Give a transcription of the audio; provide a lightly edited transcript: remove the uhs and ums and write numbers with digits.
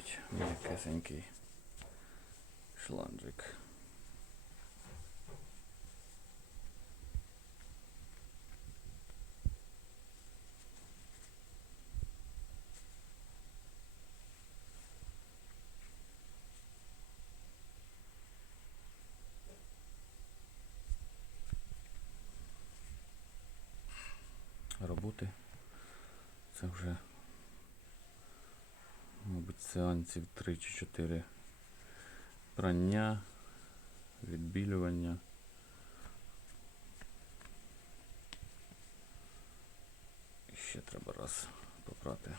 навіть м'якесенький шланжик. Роботи це вже, мабуть, сеансів 3 чи 4 прання, відбілювання. І ще треба раз попрати.